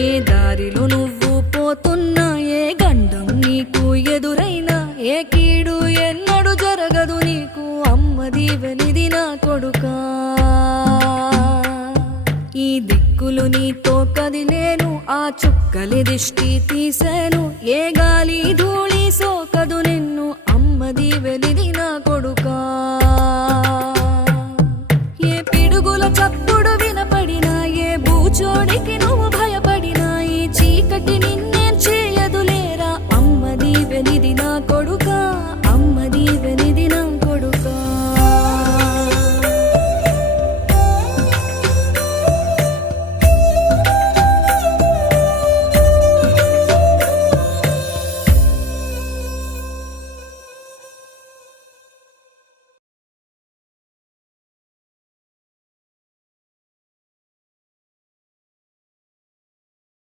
ఏ దారిలో నువ్వు పోతున్నా, ఏ గండం నీకు ఎదురైనా, ఏ కీడు ఎన్నడు జరగదు నీకు, అమ్మ దీవెనిది నా కొడుకా. ఈ దిక్కులు నీతో కదిలేను, ఆ చుక్కలి దిష్టి తీసేను, ఏ గాలి ధూళి సోకదు నిన్ను, అమ్మ దీవెనిది నా కొడుకా.